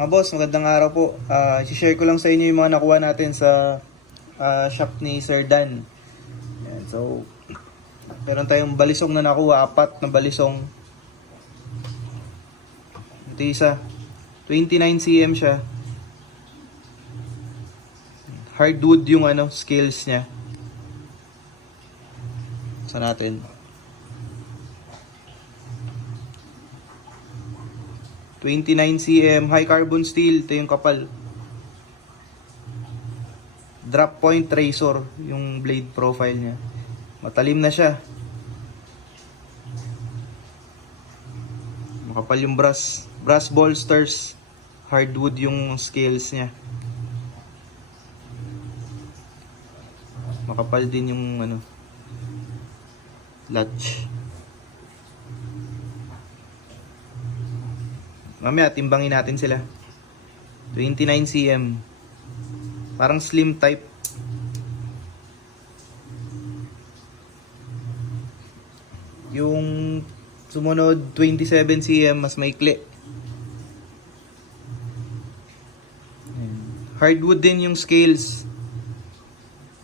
Mga boss, magandang araw po. I-share ko lang sa inyo yung mga nakuha natin sa shop ni Sir Dan. Ayan, so, meron tayong balisong na nakuha, 4 na balisong. Ito isa, 29 cm siya. Hardwood yung scales niya. Sa natin. .29 cm, high carbon steel, ito yung kapal. Drop point razor, yung blade profile niya. Matalim na siya. Makapal yung brass bolsters. Hardwood yung scales niya. Makapal din yung latch. Mamaya timbangin natin sila. 29 cm. Parang slim type. Yung sumunod 27 cm mas maikli. Hardwood din yung scales.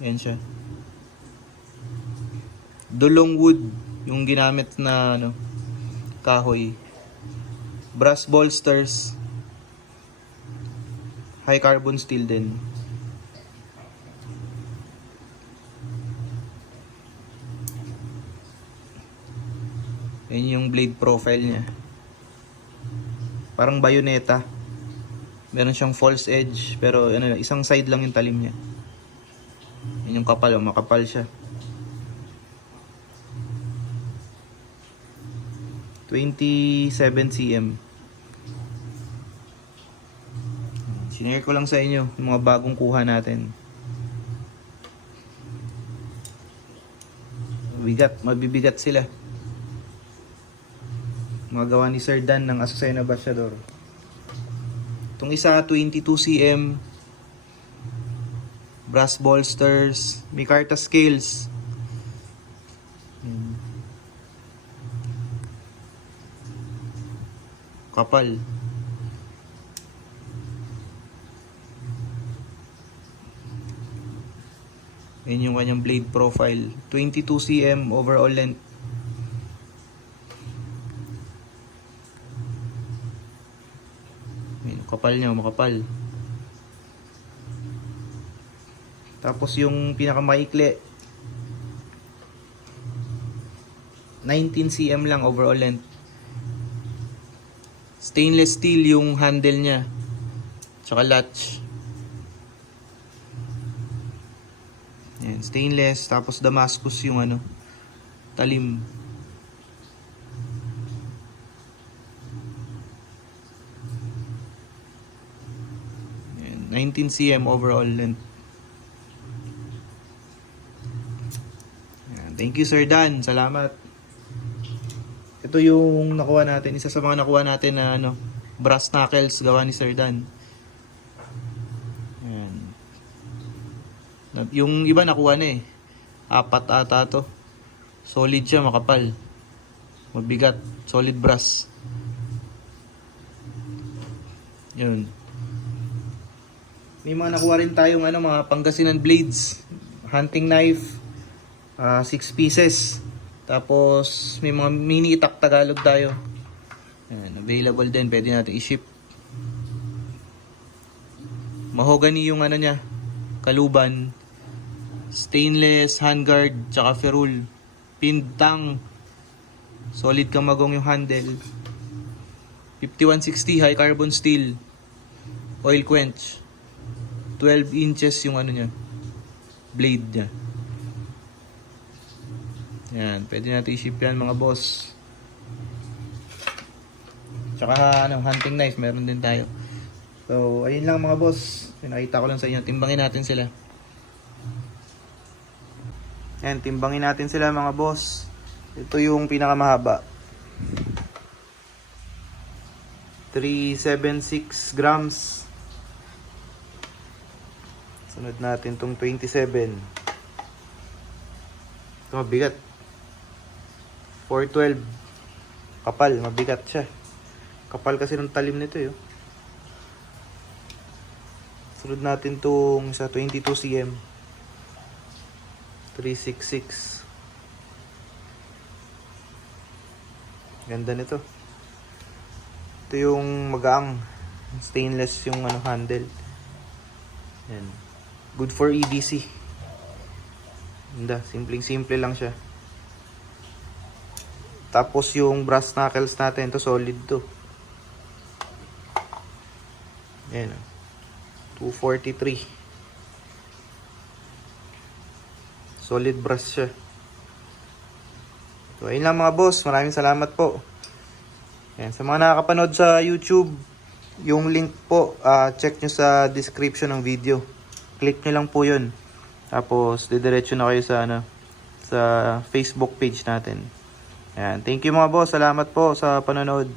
Yan siya. Dulong wood yung ginamit na kahoy. Brass bolsters. High carbon steel din. Yan yung blade profile niya. Parang bayoneta. Meron siyang false edge. Pero isang side lang yung talim niya. Yan yung kapal. Makapal siya. 27 cm. Sinare ko lang sa inyo yung mga bagong kuha natin. Mabibigat sila. Mga gawa ni Sir Dan ng Azucena Bastiador. Itong isa 22 cm. Brass bolsters, micarta scales. Kapal. Yan yung kanyang blade profile. 22 cm overall length. Yan, kapal niya, makapal. Tapos yung pinakamaikli 19 cm lang overall length. Stainless steel yung handle niya. Tsaka latch. Yan, stainless. Tapos Damascus yung talim. Yan, 19 cm overall length. Yan, thank you Sir Dan. Salamat. Ito yung nakuha natin. Isa sa mga nakuha natin na brass knuckles gawa ni Sir Dan. Ayan. Yung iba nakuha na 4 ata to. Solid siya, makapal. Mabigat. Solid brass. Yun. May mga nakuha rin tayong mga Pangasinan blades. Hunting knife. 6 pieces. Tapos may mga mini itak Tagalog tayo. Ayan, available din, pwede natin i-ship. Mahogany yung niya, kaluban. Stainless, handguard, tsaka ferrule. Pintang. Solid kamagong yung handle. 5160 high carbon steel. Oil quench. 12 inches yung niya, blade niya. Yan, pwede natin i-ship yan mga boss. Tsaka hunting knife, meron din tayo. So, ayun lang mga boss. Pinakita ko lang sa inyo. Timbangin natin sila. Yan, timbangin natin sila mga boss. Ito yung pinakamahaba. 376 grams. Sunod natin tong 27. Ito mabigat. 412. Kapal, mabigat siya. Kapal kasi ng talim nito, Sunod natin tong sa 22 cm. 366. Ganda nito. Ito yung magaang. Stainless yung handle. Yan. Good for EDC. Ganda. Simpleng-simple lang siya. Tapos yung brass knuckles natin, to solid to. Ayan. 243. Solid brass siya. So, ayun lang mga boss. Maraming salamat po. Ayan. Sa mga nakakapanood sa YouTube, yung link po, check nyo sa description ng video. Click nyo lang po yun. Tapos, didiretso na kayo sa, sa Facebook page natin. Ayan. Thank you mga boss. Salamat po sa panonood.